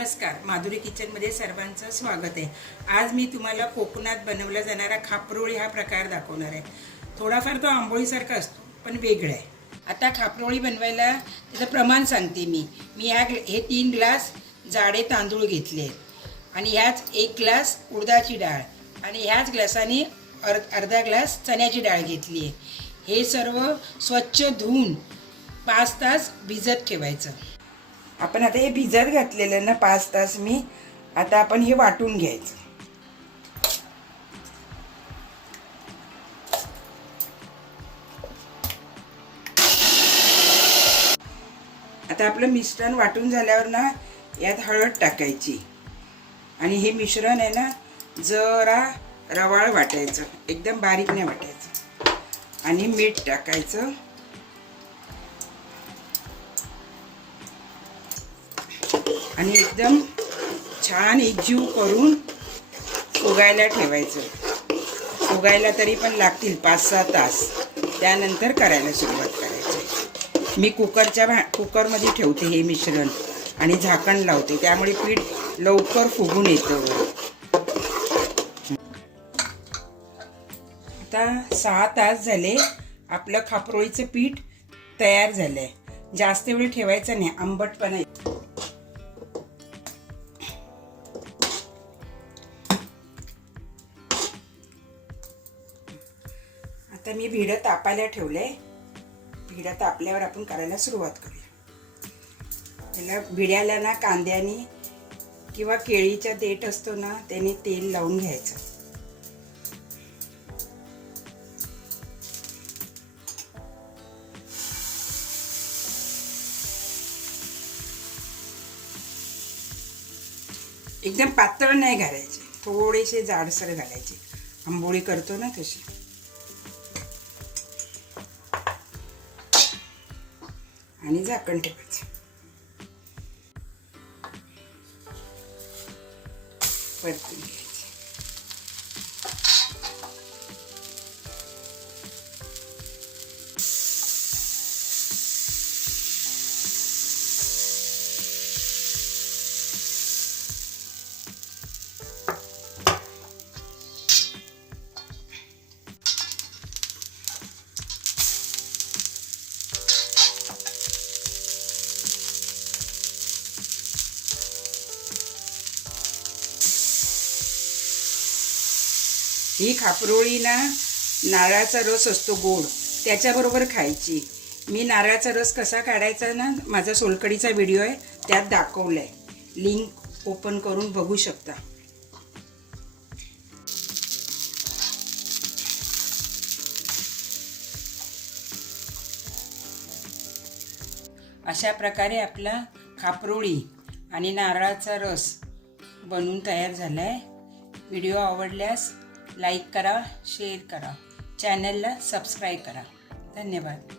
नमस्कार, माधुरी किचनमध्ये सर्वांचं स्वागत आहे। आज मी तुम्हाला कोकणात बनवला जाणारा खापरोळी हा प्रकार दाखवणार आहे। थोडाफार तो आंबोळीसारखा असतो पण वेगळा आहे। आता खापरोळी बनवायला त्याचं प्रमाण सांगते मी। हे 3 ग्लास जाडे तांदूळ घेतले आणि ह्याच 1 ग्लास उडदाची डाळ आणि ह्याच ग्लासाने अर्धा ग्लास चण्याची डाळ घेतली आहे। हे सर्व स्वच्छ धुवून 5 तास भिजत ठेवायचं। आपण आता हे भिजत घातलेलं ना 5 तास मी आता आपण हे वाटून घ्यायचं। आता आपलं मिश्रण वाटून झाल्यावर ना यात हळद टाकायची आणि हे मिश्रण आहे ना जरा रवाळ वाटायचं, एकदम बारीक नाही वाटायचं, आणि मीठ टाकायचं आणि एकदम छान एकजीव करून फुगायला ठेवायचं। फुगायला तरी पण लागतील 5-6 तास, त्यानंतर करायला सुरुवात करायची। मी कुकरमध्ये ठेवते हे मिश्रण आणि झाकण लावते, त्यामुळे पीठ लवकर फुगून येतं। आता 6 तास झाले, आपलं खापरोळीचं पीठ तयार झालंय। जास्त वेळ ठेवायचं नाही, आंबटपणा येतो। आता मी भिडं तापायला ठेवलंय। भिडं तापल्यावर आपण करायला सुरुवात करूया। त्याला भिड्याला ना कांद्याने किंवा केळीचा देठ असतो ना त्याने तेल लावून घ्यायचं। एकदम पातळ नाही घालायचे, थोडेसे जाडसर घालायचे, आंबोळी करतो ना तशी। आणि झाकण ठेवायचं। परतून घ्यायचं। ही खापरोळी ना नारळाचा रस असतो गोड, त्याच्याबरोबर खायची। मी नारळाचा रस कसा काढायचा ना माझा सोलकडीचा व्हिडिओ आहे, त्यात दाखवलाय, लिंक ओपन करून बघू शकता। अशा प्रकारे आपला खापरोळी आणि नारळाचा रस बनवून तयार झालाय। व्हिडिओ आवडल्यास लाईक करा, शेअर करा, चॅनलला सबस्क्राईब करा। धन्यवाद।